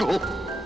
어?